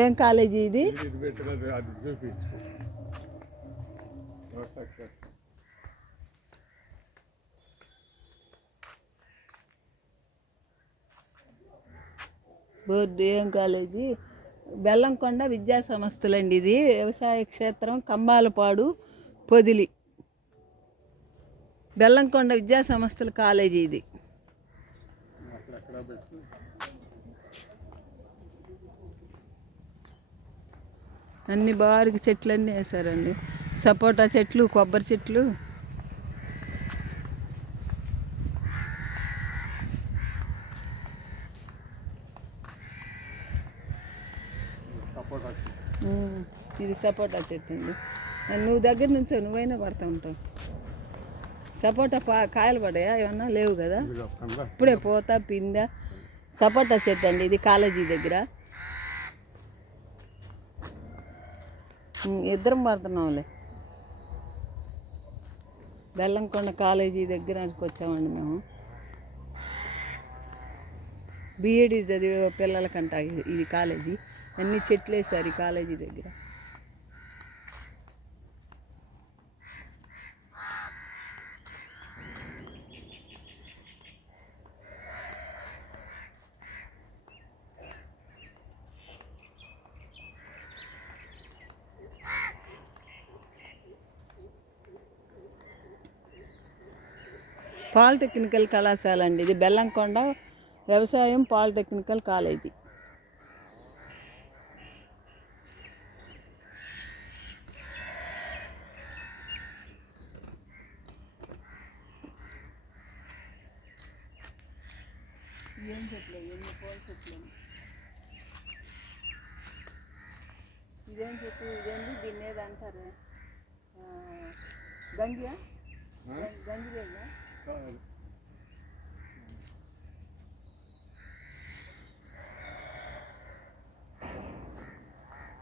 ఏం కాలేజీ ఇది? బోర్డు ఏం కాలేజీ? బెల్లంకొండ విద్యా సంస్థలండి ఇది. వ్యవసాయ క్షేత్రం కంబాలపాడు పొదిలి. బెల్లంకొండ విద్యా సంస్థల కాలేజీ ఇది. అన్ని బారికి చెట్లు అన్నీ వేసారండి సపోటా చెట్లు కొబ్బరి చెట్లు. ఇది సపోటా చెట్టు అండి. నువ్వు దగ్గర నుంచో నువ్వైనా పడతా ఉంటావు. సపోటా పా కాయలు పడాయా ఏమన్నా? లేవు కదా? ఇప్పుడే పోతా పిందా. సపోటా చెట్టు అండి ఇది కాలేజీ దగ్గర. ఇద్దరం పడుతున్నాంలే. బెల్లంకొండ కాలేజీ దగ్గరకు వచ్చామండి మేము. బీఈడి చదివే పిల్లలకంట ఇది ఇది కాలేజీ. అన్ని చెట్లు వేసారు ఈ కాలేజీ దగ్గర? పాలిటెక్నికల్ కళాశాల అండి ఇది బెల్లంకొండ వ్యవసాయం పాలిటెక్నికల్ కాలేజీ. ఏం చెట్లు ఎన్ని పూల చెట్లు ఇదేం చెట్టు ఇదేంటి దీన్ని ఏదో అంటారు గంగిరేగా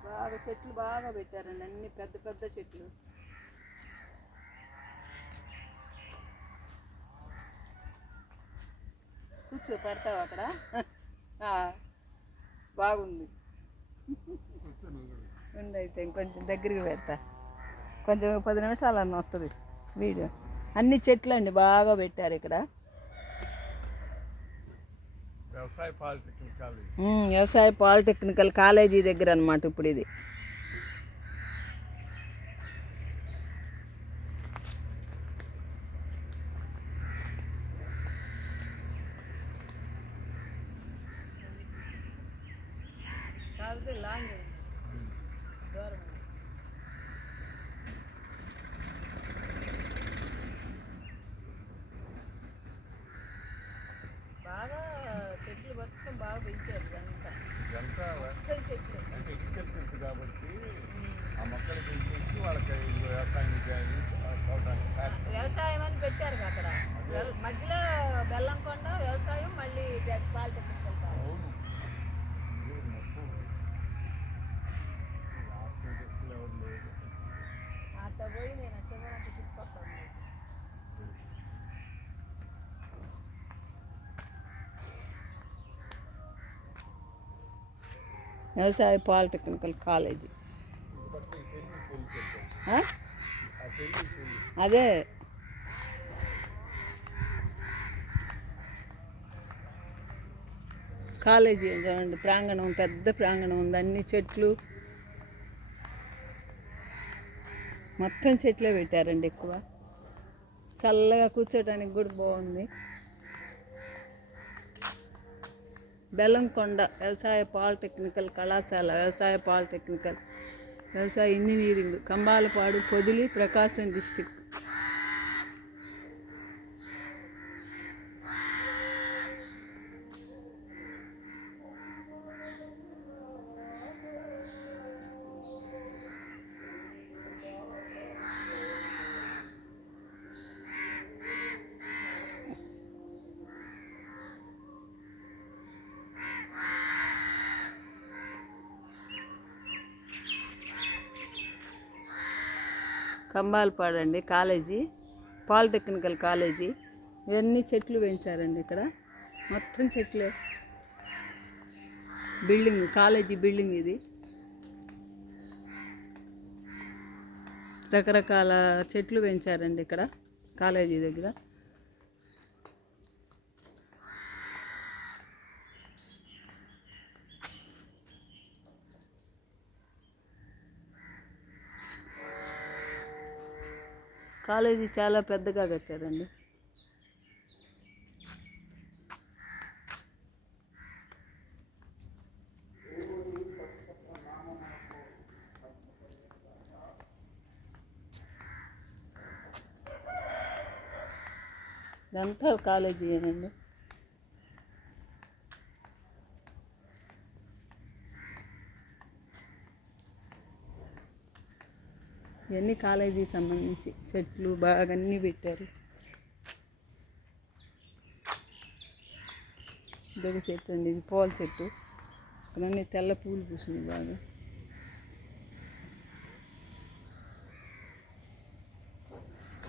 బాగా చెట్లు బాగా పెట్టారండి అన్ని పెద్ద పెద్ద చెట్లు. కూర్చో పెడతావు అక్కడ? బాగుంది. ఉండి అయితే ఇంకొంచెం దగ్గరికి పెడతా. కొంచెం పది నిమిషాలు అన్న వస్తుంది వీడియో. అన్ని చెట్లు అండి బాగా పెట్టారు ఇక్కడ. వ్యవసాయ పాలిటెక్నికల్ కాలేజీ దగ్గర అనమాట ఇప్పుడు ఇది బాగా చెట్లు మొత్తం బాగా పెంచారు ఇదంతా ఇదంతా కాబట్టి ఆ వాళ్ళకి వ్యవసాయం అని పెట్టారు అక్కడ. మధ్యలో బెల్లంకొండ వ్యవసాయం మళ్ళీ పాలిటెక్నికల్ కాలేజ్. అవును ఇది మొత్తం రాష్ట్రం చెట్లు ఎవరు లేదు అట్ట పోయి నేను అట్ట కూడా అట్ట చుట్టుపక్కల ఉంది. వ్యవసాయ పాలిటెక్నికల్ కాలేజీ. అదే. కాలేజీ చూడండి ప్రాంగణం పెద్ద ప్రాంగణం ఉంది అన్ని చెట్లు. మొత్తం చెట్లే పెట్టారండి ఎక్కువ. చల్లగా కూర్చోడానికి కూడా బాగుంది. బెల్లంకొండ వ్యవసాయ పాలిటెక్నికల్ కళాశాల వ్యవసాయ పాలిటెక్నికల్ వ్యవసాయ ఇంజనీరింగ్ కంబాలపాడు పొదిలి ప్రకాశం డిస్టిక్. కంబాలపాడు అండి కాలేజీ పాలిటెక్నికల్ కాలేజీ. ఇవన్నీ చెట్లు పెంచారండి ఇక్కడ. మొత్తం చెట్లే. బిల్డింగ్ కాలేజీ బిల్డింగ్ ఇది. రకరకాల చెట్లు పెంచారండి ఇక్కడ కాలేజీ దగ్గర. కాలేజీ చాలా పెద్దగా కట్టారండి. ఇదంతా కాలేజీ అండి ఇవన్నీ కాలేజీకి సంబంధించి చెట్లు బాగా అన్నీ పెట్టారు. ఇదొక చెట్టు అండి ఇది పూల చెట్టు. అన్నీ తెల్ల పూలు పూసినాయి బాగా.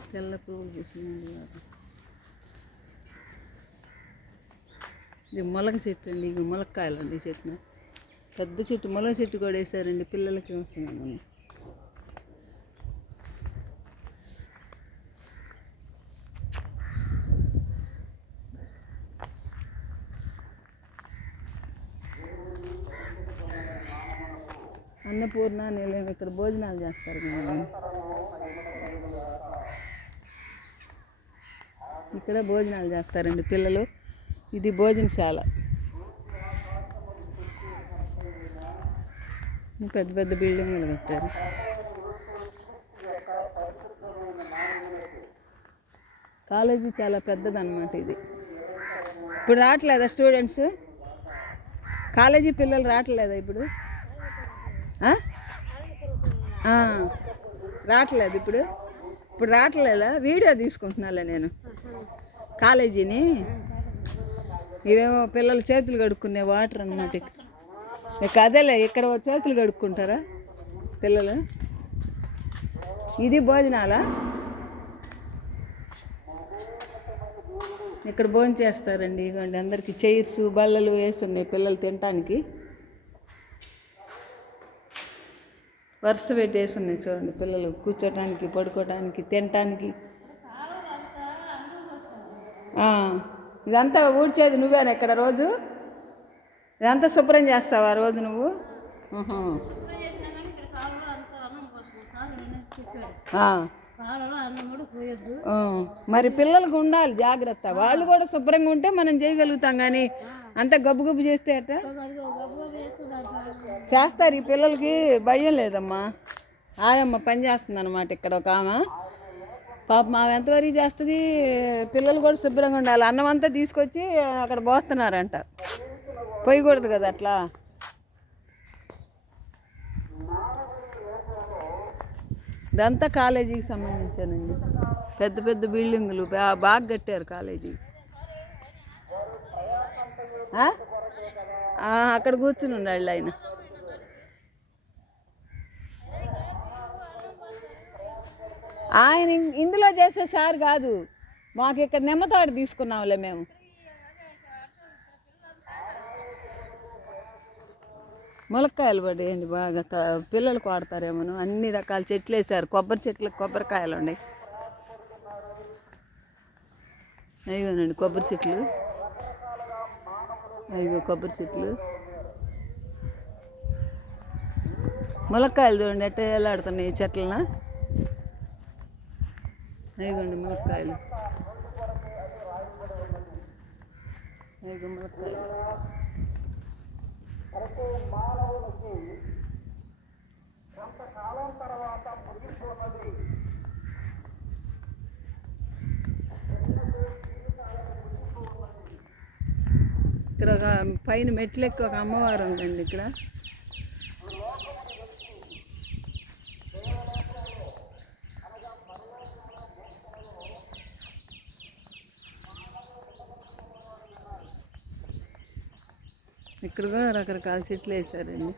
తెల్ల పువ్వులు పూసినాయి బాగా. ఇది మొలక చెట్టు అండి ఇవి ములక్కాయలు అండి ఈ పెద్ద చెట్టు మొలక చెట్టు కూడా వేసారండి పిల్లలకి వస్తుంది మనం అన్నపూర్ణ నిలయం ఇక్కడ భోజనాలు చేస్తారు ఇక్కడ భోజనాలు చేస్తారండి పిల్లలు. ఇది భోజనశాల. పెద్ద పెద్ద బిల్డింగ్లు కట్టారు. కాలేజీ చాలా పెద్దదన్నమాట ఇది. ఇప్పుడు రావట్లేదా స్టూడెంట్స్? కాలేజీ పిల్లలు రావట్లేదా ఇప్పుడు? రావట్లేదు ఇప్పుడు. ఇప్పుడు రావట్లేదా? వీడియో తీసుకుంటున్నాలే నేను. కాలేజీని. ఇవేమో పిల్లలు చేతులు కడుక్కునే వాటర్ అన్నమాట. ఇక. అదేలే ఇక్కడ చేతులు కడుక్కుంటారా పిల్లలు? ఇది భోజనాలా? ఇక్కడ భోజనం చేస్తారండి ఇదిగోండి అందరికీ చైర్స్ బల్లలు వేస్తున్నాయి పిల్లలు తినటానికి. వరుస పెట్టేసి ఉన్నాయి చూడండి పిల్లలు కూర్చోటానికి పడుకోవటానికి తినటానికి. ఇదంతా ఊడ్చేది నువ్వేనా ఇక్కడ రోజు? ఇదంతా శుభ్రం చేస్తావా రోజు నువ్వు. ఆ, మరి పిల్లలకు ఉండాలి జాగ్రత్త. వాళ్ళు కూడా శుభ్రంగా ఉంటే మనం చేయగలుగుతాం కానీ అంత గబ్బు గబ్బు చేస్తే చేస్తున్నారు చేస్తారు. ఈ పిల్లలకి భయం లేదమ్మా. ఆగమ్మ పని చేస్తుంది అనమాట ఇక్కడ ఒక ఆమె. పాప మా ఎంతవరకు చేస్తుంది? పిల్లలు కూడా శుభ్రంగా ఉండాలి. అన్నం అంతా తీసుకొచ్చి అక్కడ పోస్తున్నారంట. పోయకూడదు కదా అట్లా? ఇదంతా కాలేజీకి సంబంధించానండి. పెద్ద పెద్ద బిల్డింగులు బాగా కట్టారు కాలేజీ. అక్కడ కూర్చుని ఉన్నాళ్ళు ఆయన. ఆయన ఇందులో చేసే సార్ కాదు. మాకు ఇక్కడ నిమ్మతోట తీసుకున్నాంలే మేము. ములక్కాయలు పడేయండి బాగా. పిల్లలకు వాడతారేమో అన్ని రకాల చెట్లు వేసారు కొబ్బరి చెట్లకు కొబ్బరికాయలు ఉన్నాయి. అయ్యోనండి కొబ్బరి చెట్లు. అయ్యో కొబ్బరి చెట్లు. ములక్కాయలు చూడండి ఎట్ట వేలాడుతున్నాయి ఈ చెట్లన? అయ్యండి ములక్కాయలు. అయ్యో ములక్కాయలు. ఇక్కడ ఒక పైన మెట్లెక్కి ఒక అమ్మవారు ఉందండి ఇక్కడ. ఇక్కడ కూడా రకరకాల చెట్లు వేసారండి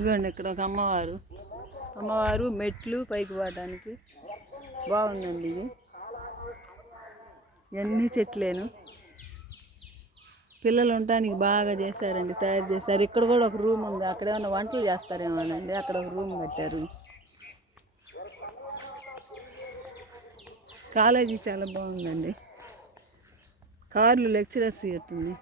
ఇదిగోండి ఇక్కడ ఒక అమ్మవారు. అమ్మవారు మెట్లు పైకి పోవడానికి. బాగుందండి ఇది. ఇవన్నీ చెట్లేను. పిల్లలు ఉండటానికి బాగా చేశారండి తయారు చేశారు. ఇక్కడ కూడా ఒక రూమ్ ఉంది. అక్కడ ఏమైనా వంటలు చేస్తారేమోనండి. అక్కడ ఒక రూమ్ కట్టారు. కాలేజీ చాలా బాగుందండి. కార్లు లెక్చరర్స్ ఎట్టుంది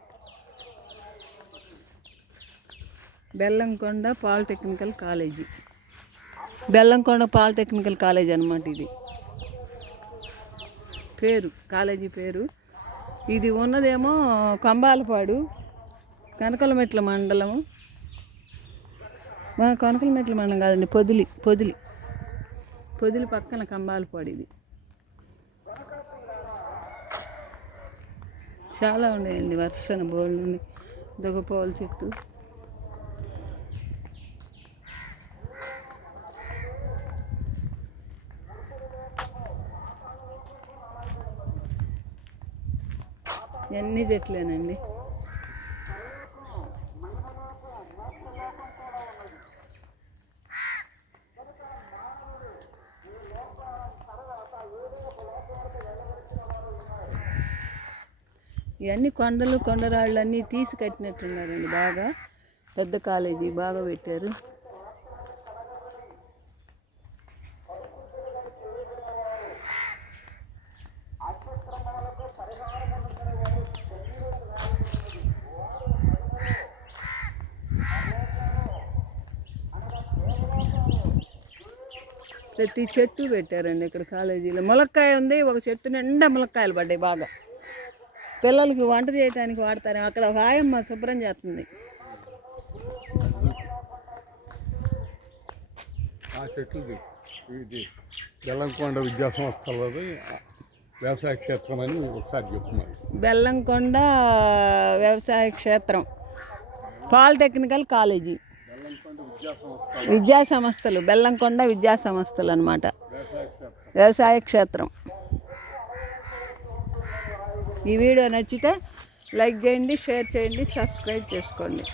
Bellamkonda polytechnical college. Bellamkonda polytechnical college అనమాట ఇది. పేరు కాలేజీ పేరు. ఇది ఉన్నదేమో కంబాలపాడు కనకలమెట్ల మండలము. మా కనకలమెట్ల మండలం కాదండి పొదిలి పొదిలి. పొదిలి పక్కన కంబాలపాడు ఇది. చాలా ఉన్నాయండి వర్షన బోళ్ళు ఉంది. ఇదొక పూల చెట్టు. అన్ని చెట్లేనండి. ఇవన్నీ కొండలు కొండరాళ్ళు అన్నీ తీసి కట్టినట్టున్నారండి బాగా. పెద్ద కాలేజీ బాగా పెట్టారు. ప్రతి చెట్టు పెట్టారండి ఇక్కడ కాలేజీలో. ములక్కాయ ఉంది ఒక చెట్టు నిండా ములక్కాయలు పడ్డాయి బాగా. పిల్లలకి వంట చేయడానికి వాడతారు. అక్కడ ఒక ఆయమ్మ శుభ్రం చేస్తుంది. ఆ చెట్లది ఇది బెల్లంకొండ విద్యా సంస్థలది వ్యవసాయ క్షేత్రం అని ఒకసారి చెప్తున్నారు. బెల్లంకొండ వ్యవసాయ క్షేత్రం. Polytechnical college. విద్యా సంస్థలు బెల్లంకొండ విద్యా సంస్థలు అనమాట వ్యవసాయ క్షేత్రం. ఈ వీడియో నచ్చితే లైక్ చేయండి షేర్ చేయండి సబ్స్క్రైబ్ చేసుకోండి.